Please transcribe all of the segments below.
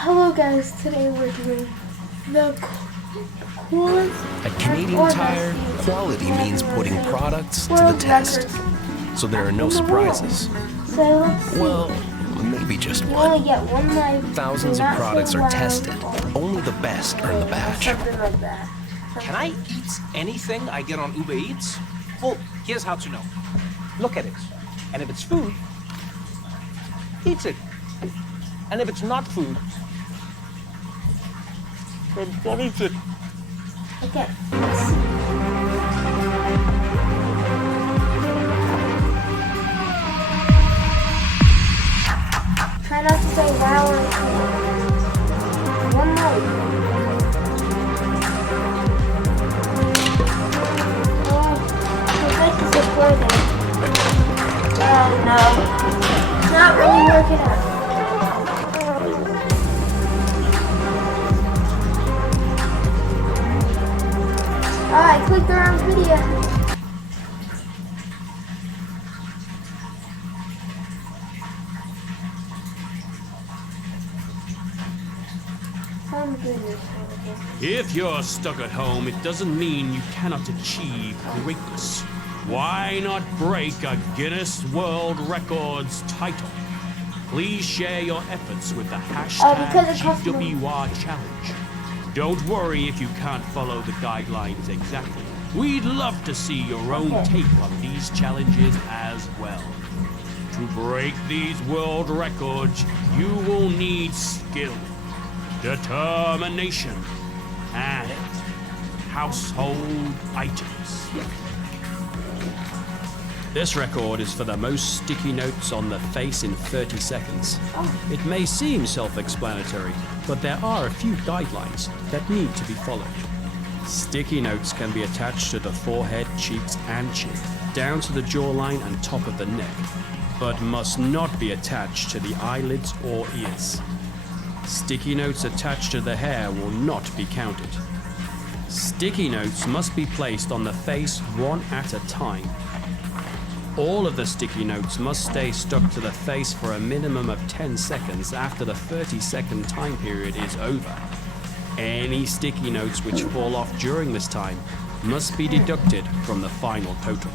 Hello guys, today we're doing the coolest At Canadian Tire, quality means putting products to the test, so there are no surprises. So let's see. Well, maybe just You one. only get one life. Thousands of Not so products are loud tested. or Only the best earn the badge. something like that. Can I eat anything I get on Uber Eats? Well, here's how to know. Look at it. And if it's food, eat it. And if it's not food, then don't eat it. Okay. Try not to say wow or anything. One life. Like is recording. Oh no. It's not really working out. I clicked the wrong video. Some goodness. If you're stuck at home, it doesn't mean you cannot achieve greatness. Why not break a Guinness World Records title? Please share your efforts with the hashtag because it costs money. GWR Challenge. Don't worry if you can't follow the guidelines exactly. We'd love to see your own take on these challenges as well. To break these world records, you will need skill, determination, and household items. This record is for the most sticky notes on the face in 30 seconds. It may seem self-explanatory, but there are a few guidelines that need to be followed. Sticky notes can be attached to the forehead, cheeks, and chin, down to the jawline and top of the neck, but must not be attached to the eyelids or ears. Sticky notes attached to the hair will not be counted. Sticky notes must be placed on the face one at a time. All of the sticky notes must stay stuck to the face for a minimum of 10 seconds after the 30-second time period is over. Any sticky notes which fall off during this time must be deducted from the final total.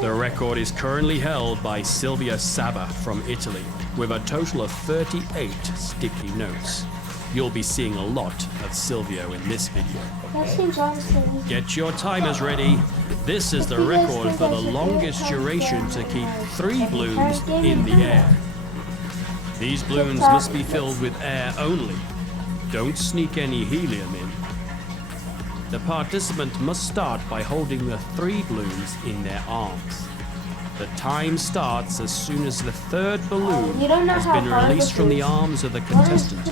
The record is currently held by Silvia Saba from Italy, with a total of 38 sticky notes. You'll be seeing a lot of Silvio in this video. That seems honestly. Get your timers ready. This is the record for the longest duration to keep 3 balloons in the air. These balloons must be filled with air only. Don't sneak any helium in. The participant must start by holding the 3 balloons in their arms. The time starts as soon as the 3rd balloon has been released from the arms of the contestant.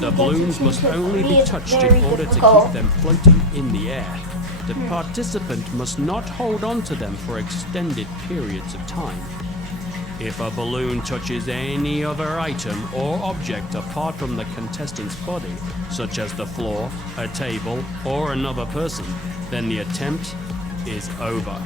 The balloons must only be touched in order to keep them floating in the air. The participant must not hold on to them for extended periods of time. If a balloon touches any other item or object apart from the contestant's body, such as the floor, a table, or another person, then the attempt is over.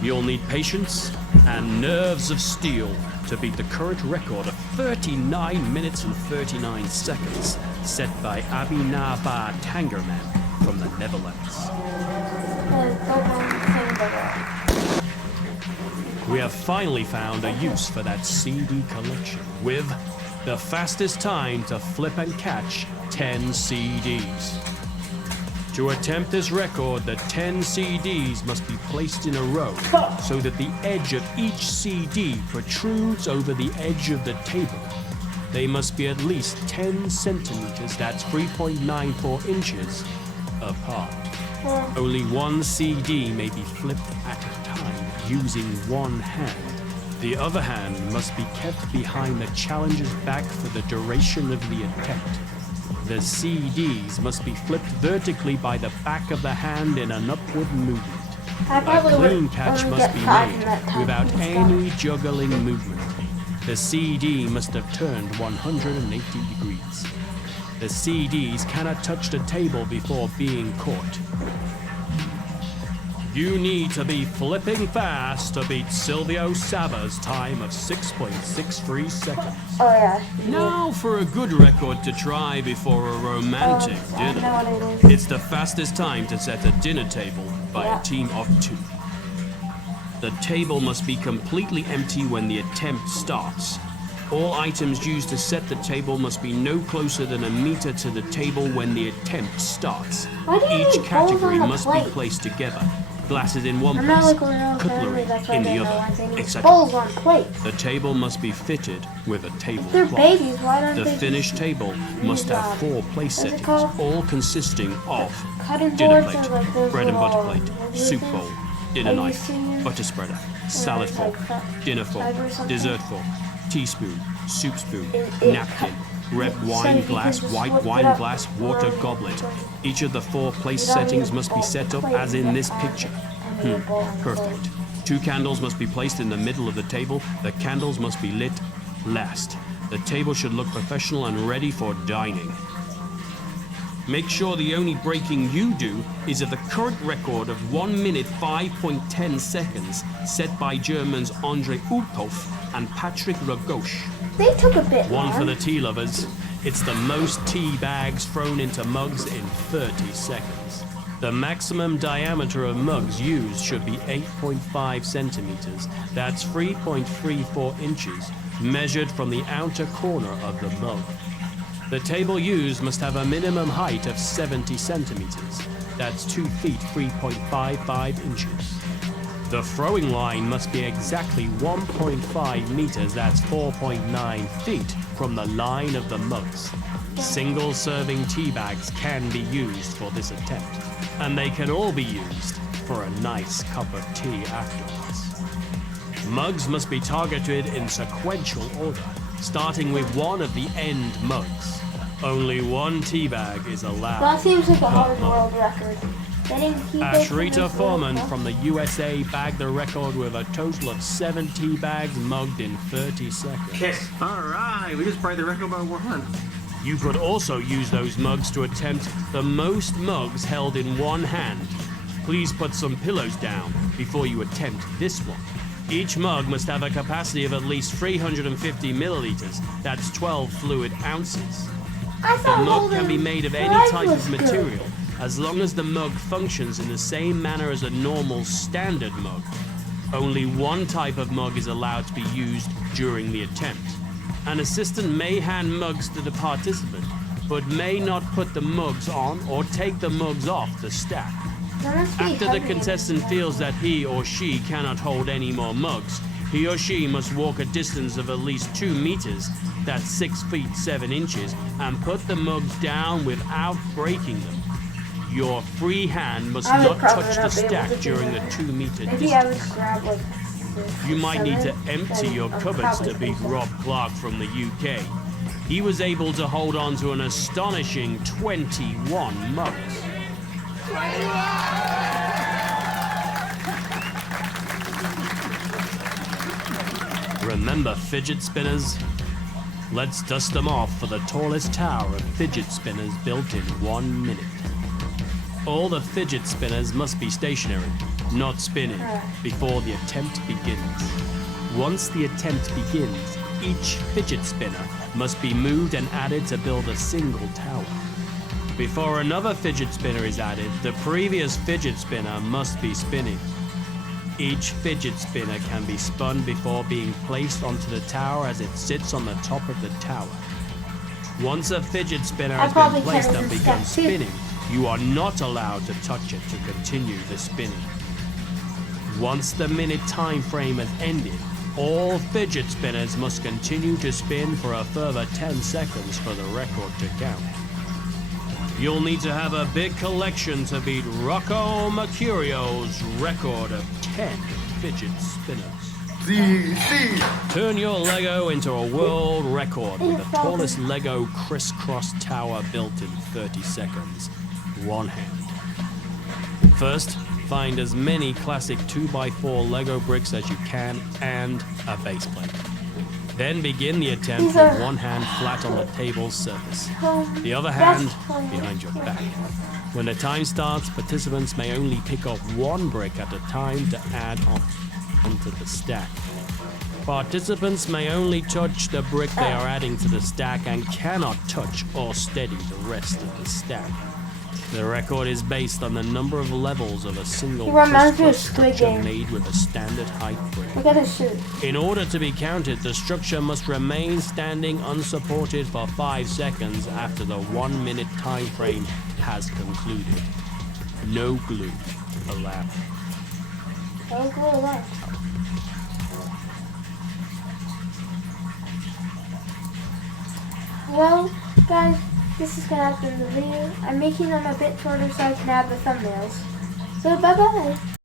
You'll need patience and nerves of steel to beat the current record of 39 minutes and 39 seconds set by Abinaba Tangerman from the Netherlands. We have finally found a use for that CD collection with the fastest time to flip and catch 10 CDs. To attempt this record, the 10 CDs must be placed in a row so that the edge of each CD protrudes over the edge of the table. They must be at least 10 centimeters, that's 3.94 inches, apart. Only one CD may be flipped at a time using one hand. The other hand must be kept behind the challenger's back for the duration of the attempt. The CDs must be flipped vertically by the back of the hand in an upward movement. A clean catch must be made without any juggling movement. The CD must have turned 180 degrees. The CDs cannot touch the table before being caught. You need to be flipping fast to beat Silvio Sava's time of 6.63 seconds. Oh yeah. Now for a good record to try before a romantic I know dinner. what it is. It's the fastest time to set a dinner table by Yeah. a team of 2. The table must be completely empty when the attempt starts. All items used to set the table must be no closer than a meter to the table when the attempt starts. Why do you Each need category bowls on the must be plate? placed together. Glasses in one I'm not place, like one of those cutlery families, that's why in they the know other, why they need etc. bowls on plates. The table must be fitted with a If they're tablecloth. babies, why don't The they finished table must have 4 place What's it settings, called? all consisting of cutting dinner boards plate, or like those bread and butter little, plate, what do you soup think? bowl, dinner Have you knife, seen butter spreader, salad like fork, cut dinner fork, fiber or something? dessert fork, teaspoon, soup spoon, It napkin, red so wine you can glass, just white flip it wine up glass, water around goblet. the- Each of the 4 place You don't need settings a must be bowl set up plate, as in you this have picture. I need a bowl on the Perfect. plate. 2 candles must be placed in the middle of the table. The candles must be lit last. The table should look professional and ready for dining. Make sure the only breaking you do is at the current record of 1 minute 5.10 seconds set by Germans André Ulphoff and Patrick Ragoche. They took a bit One for long. the tea lovers. It's the most tea bags thrown into mugs in 30 seconds. The maximum diameter of mugs used should be 8.5 centimeters. That's 3.34 inches, measured from the outer corner of the mug. The table used must have a minimum height of 70 centimeters. That's 2 feet 3.55 inches. The throwing line must be exactly 1.5 meters, that's 4.9 feet, from the line of the mugs. Single serving tea bags can be used for this attempt, and they can all be used for a nice cup of tea afterwards. Mugs must be targeted in sequential order, starting with one of the end mugs. Only 1 tea bag is allowed. That seems like a per hard mug. world record. They didn't keep it from Ashrita this Foreman little from the USA bagged the record with a total of 7 tea bags mugged in 30 seconds. All right, we just broke the record by 1. You could also use those mugs to attempt the most mugs held in one hand. Please put some pillows down before you attempt this one. Each mug must have a capacity of at least 350 milliliters. That's 12 fluid ounces. I The thought mug holding can be made of any fries type was of good. material, as long as the mug functions in the same manner as a normal standard mug. Only 1 type of mug is allowed to be used during the attempt. An assistant may hand mugs to the participant, but may not put the mugs on or take the mugs off the stack. That must be After the heavy. contestant feels that he or she cannot hold any more mugs, he or she must walk a distance of at least 2 meters, that's 6 feet 7 inches, and put the mugs down without breaking them. Your free hand must I would not probably touch not the be able stack to do during the that. 2 meter Maybe I would distance. grab like You might need to 7, empty then your I would cupboards to probably beat think Rob Clark from the UK. He was able to hold on to an astonishing 21 mugs. Remember fidget spinners? Let's dust them off for the tallest tower of fidget spinners built in 1 minute. All the fidget spinners must be stationary, not spinning, before the attempt begins. Once the attempt begins, each fidget spinner must be moved and added to build a single tower. Before another fidget spinner is added, the previous fidget spinner must be spinning. Each fidget spinner can be spun before being placed onto the tower as it sits on the top of the tower. Once a fidget spinner I has probably been placed can and resist begun that too. spinning, you are not allowed to touch it to continue the spinning. Once the minute time frame has ended, all fidget spinners must continue to spin for a further 10 seconds for the record to count. You'll need to have a big collection to beat Rocco Mercurio's record of 10 fidget spinners. Turn your Lego into a world record with the tallest Lego crisscross tower built in 30 seconds. One hand. First, find as many classic 2x4 Lego bricks as you can and a base plate. Then begin the attempt These are- with one hand flat on the table's surface, the other That's hand funny. behind your back. When the time starts, participants may only pick up one brick at a time to add onto the stack. Participants may only touch the brick they are adding to the stack and cannot touch or steady the rest of the stack. The record is based on the number of levels of a single He reminds me of crisscross Squid structure Game. made with a standard height brick. Look at his shoe. In order to be counted, the structure must remain standing unsupported for 5 seconds after the 1 minute time frame has concluded. No glue allowed. Don't go away. Well, guys, this is gonna have been the video. I'm making them a bit shorter so I can have the thumbnails. So bye bye.